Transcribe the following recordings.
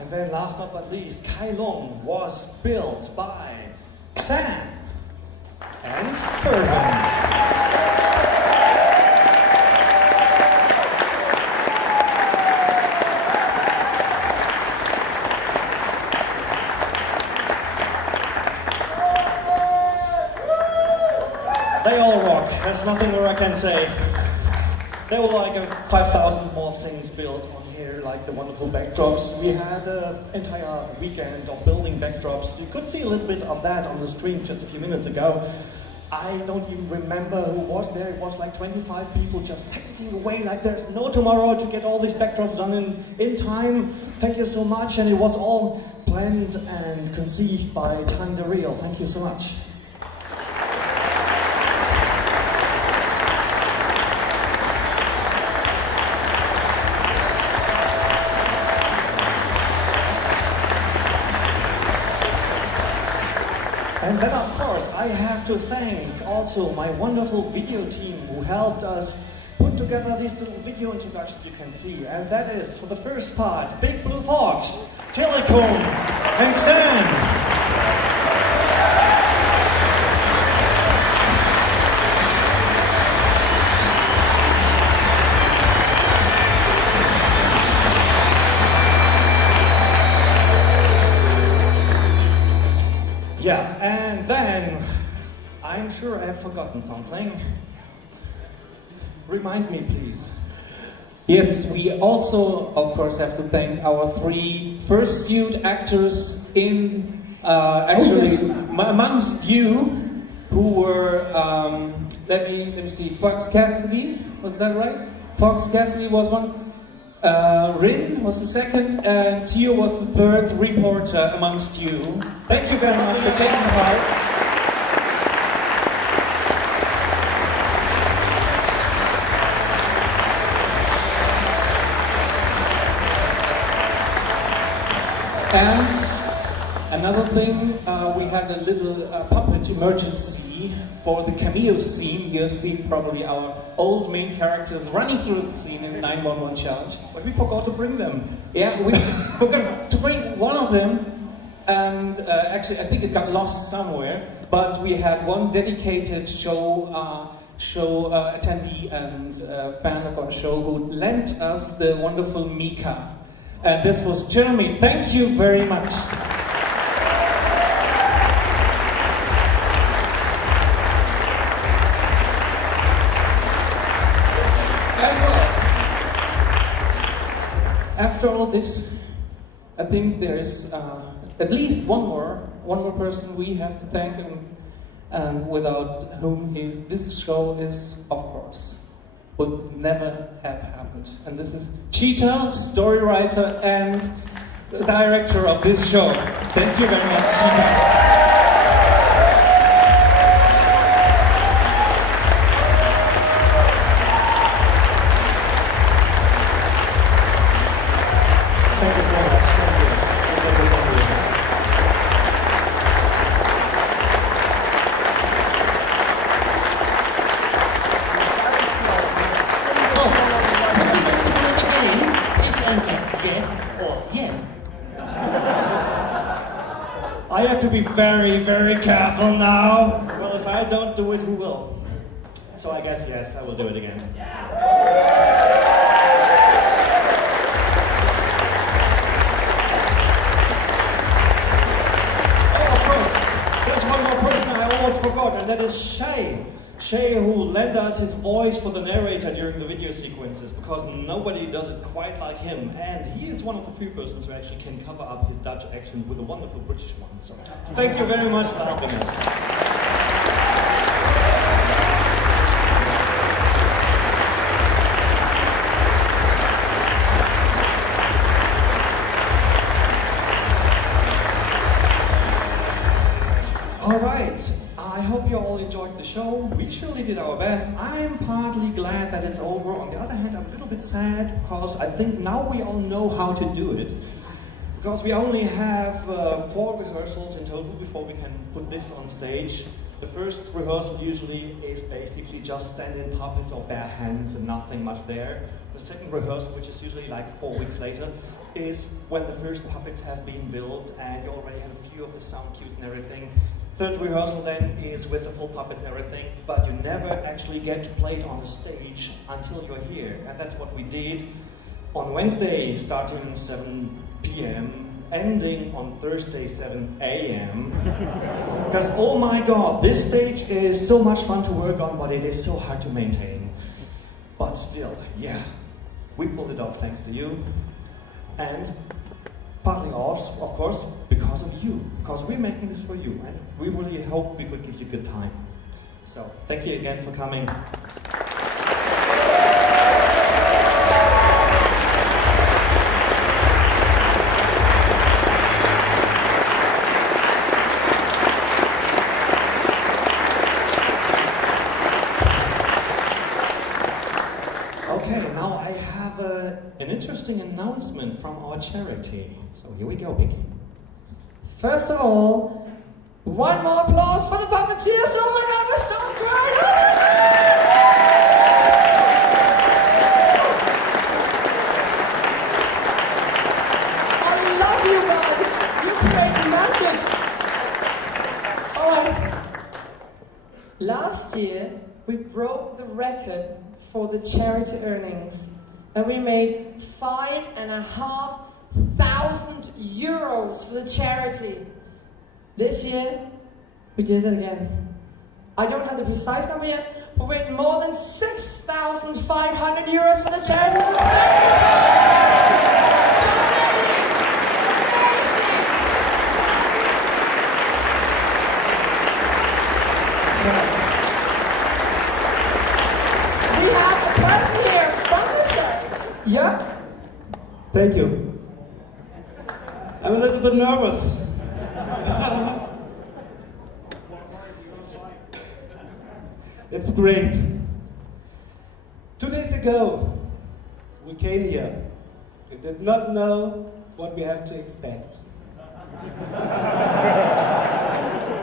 And then last but not least, Kai Long was built by Sam and Bergen. They all rock, there's nothing more I can say. There were like 5,000 more things built on here, like the wonderful backdrops. We had an entire weekend of building backdrops. You could see a little bit of that on the stream just a few minutes ago. I don't even remember who was there. It was like 25 people just packing away like there's no tomorrow to get all these backdrops done in time. Thank you so much, and it was all planned and conceived by Tang the Real. Thank you so much. And then, of course, I have to thank also my wonderful video team who helped us put together these little video introductions you can see. And that is, for the first part, Big Blue Fox, Telecom, and Sam. Yeah, and then, I'm sure I have forgotten something. Remind me, please. Yes, we also, of course, have to thank our 3 fursuit actors in, amongst you, who were, let me see, Fox Cassidy, was that right? Fox Cassidy was one. Rin was the second, and Tio was the third reporter amongst you. Thank you very much for taking part. And another thing, we had a little puppet emergency for the cameo scene. You have seen probably our old main characters running through the scene in the 911 challenge. But we forgot to bring them. Yeah, we forgot to bring one of them, and actually I think it got lost somewhere. But we had one dedicated show attendee and fan of our show who lent us the wonderful Mika. And this was Jeremy. Thank you very much. After all this, I think there is at least one more person we have to thank, and without whom this show is, of course, would never have happened. And this is Cheetah, story writer and the director of this show. Thank you very much, Cheetah. I have to be very, very careful now. Well, if I don't do it, who will? So I guess yes, I will do it again. Oh, of course, there's one more person I almost forgot, and that is Shay. Shay, who lent us his voice for the narrator during the video sequences, because nobody does it quite like him, and he is one of the few persons who actually can cover up his Dutch accent with a wonderful British one. So thank you very much for helping us. All right. I hope you all enjoyed the show. We surely did our best. I'm partly glad that it's over. On the other hand, I'm a little bit sad because I think now we all know how to do it. Because we only have 4 rehearsals in total before we can put this on stage. The first rehearsal usually is basically just stand-in puppets or bare hands and nothing much there. The second rehearsal, which is usually like 4 weeks later, is when the first puppets have been built and you already have a few of the sound cues and everything. Third rehearsal then is with the full puppets and everything, but you never actually get to play it on the stage until you're here. And that's what we did on Wednesday, starting 7 p.m., ending on Thursday, 7 a.m. Because, oh my God, this stage is so much fun to work on, but it is so hard to maintain. But still, yeah, we pulled it off thanks to you. And partly also, of course, because of you. Because we're making this for you, and we really hope we could give you a good time. So, thank you again for coming. Okay, now I have an interesting announcement from our charity. So here we go, Vicky. First of all, one more applause for the puppeteers. Oh my God, we're so great! I love you guys. You create magic. All right. Last year, we broke the record for the charity earnings, and we made 5,500 euros for the charity. This year, we did it again. I don't have the precise number yet, but we made more than 6,500 euros for the charity. We have a person here from the charity. Yeah? Thank you. I'm a little bit nervous. It's great. 2 days ago, we came here. We did not know what we have to expect.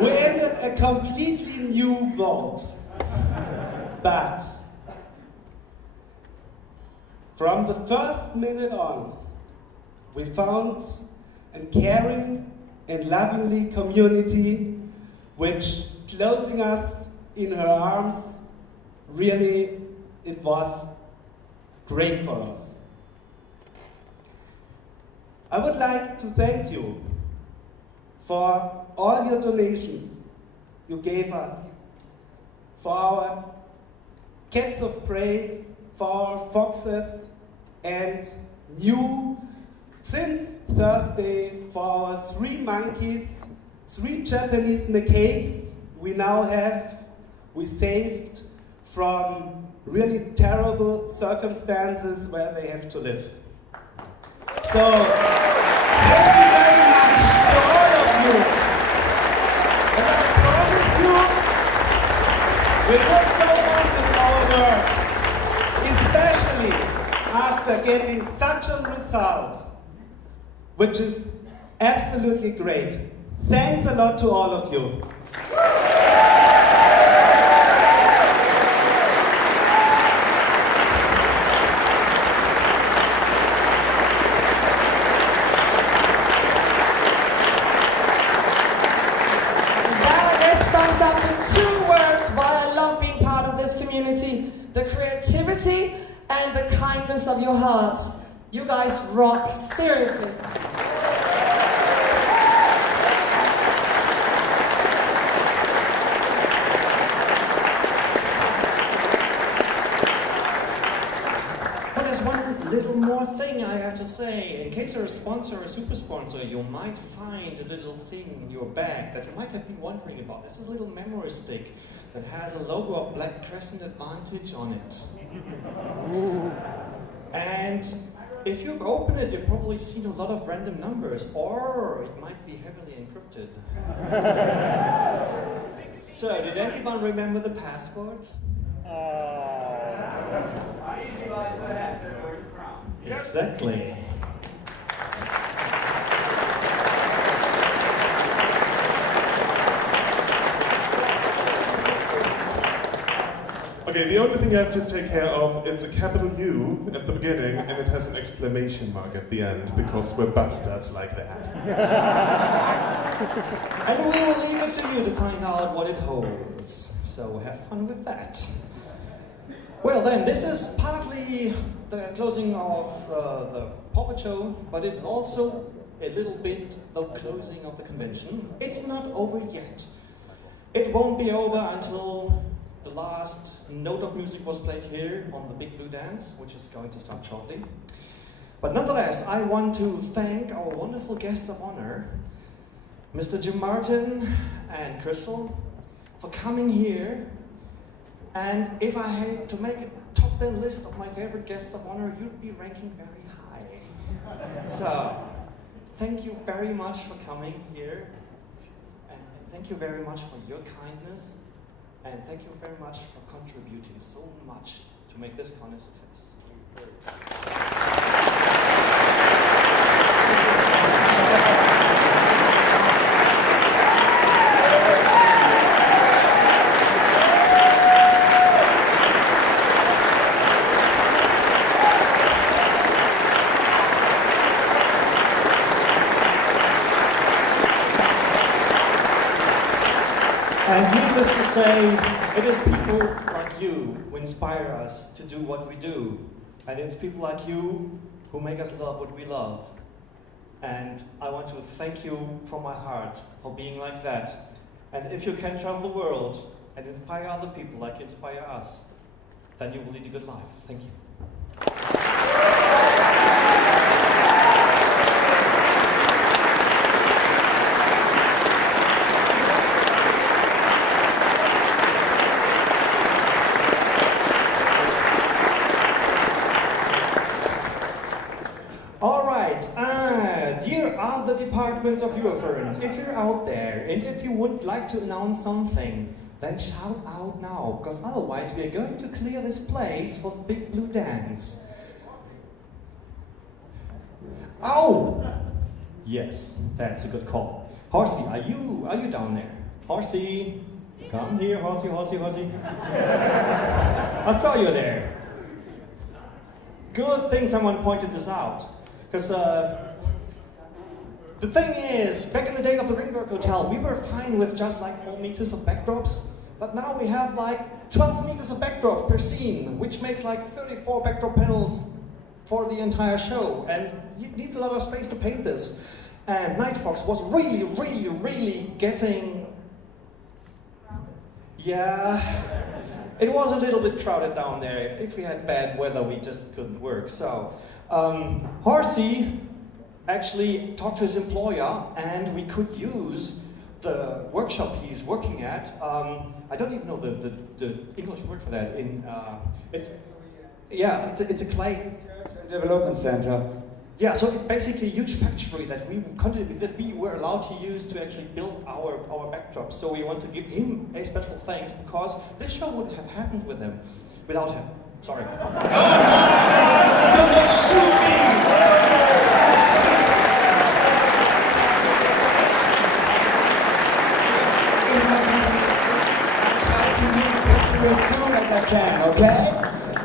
We entered a completely new world. But from the first minute on, we found a caring and lovingly community which closing us in her arms, really, it was great for us. I would like to thank you for all your donations you gave us, for our cats of prey, for our foxes, and new, since Thursday, for our 3 monkeys, 3 Japanese macaques we saved from really terrible circumstances where they have to live. So, thank you very much to all of you. And I promise you, we will go on with our work, especially after getting such a result, which is absolutely great. Thanks a lot to all of you. Sums up in 2 words why I love being part of this community: the creativity and the kindness of your hearts. You guys rock, seriously. But there's one little more thing I have to say. In case you're a sponsor or a super sponsor, you might find a little thing in your bag that you might have been wondering about. This is a little memory stick that has a logo of Black Crescent Advantage on it. And if you've opened it, you've probably seen a lot of random numbers, or it might be heavily encrypted. So, did anyone remember the password? Exactly. Okay, the only thing you have to take care of, it's a capital U at the beginning, and it has an exclamation mark at the end, because we're bastards like that. And we will leave it to you to find out what it holds. So have fun with that. Well then, this is partly the closing of the Paw Pet Show, but it's also a little bit the closing of the convention. It's not over yet. It won't be over until the last note of music was played here on the Big Blue Dance, which is going to start shortly. But nonetheless, I want to thank our wonderful guests of honor, Mr. Jim Martin and Crystal, for coming here. And if I had to make a top 10 list of my favorite guests of honor, you'd be ranking very high. So, thank you very much for coming here. And thank you very much for your kindness. And thank you very much for contributing so much to make this con a success. And needless to say, it is people like you who inspire us to do what we do. And it's people like you who make us love what we love. And I want to thank you from my heart for being like that. And if you can travel the world and inspire other people like you inspire us, then you will lead a good life. Thank you. Dear other departments of your firms, if you're out there and if you would like to announce something, then shout out now, because otherwise we are going to clear this place for the Big Blue Dance. Oh! Yes, that's a good call. Horsey, are you down there? Horsey, come here, Horsey, Horsey, Horsey. I saw you there. Good thing someone pointed this out, because the thing is, back in the day of the Ringberg Hotel, we were fine with just like 4 meters of backdrops, but now we have like 12 meters of backdrops per scene, which makes like 34 backdrop panels for the entire show, and it needs a lot of space to paint this. And Night Fox was really getting... Yeah, it was a little bit crowded down there. If we had bad weather, we just couldn't work. So, Horsey actually talked to his employer, and we could use the workshop he's working at. I don't even know the English word for that. It's a clay development center. Yeah, so it's basically a huge factory that we were allowed to use to actually build our backdrops. So we want to give him a special thanks, because this show wouldn't have happened without him. Sorry. Someone shoot me! As soon as I can, okay?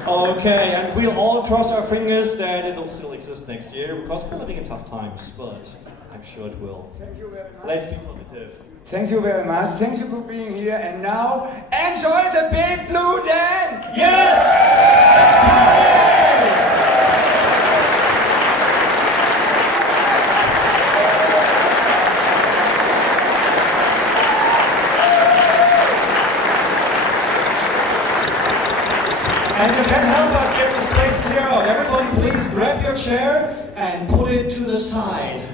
Okay, and we'll all cross our fingers that it'll still exist next year, because we're living in tough times, but I'm sure it will. Thank you very much. Let's be positive. Thank you very much. Thank you for being here. And now, enjoy the Big Blue Dance! Yes! And you can help us get this place clear out. Everyone, please grab your chair and put it to the side.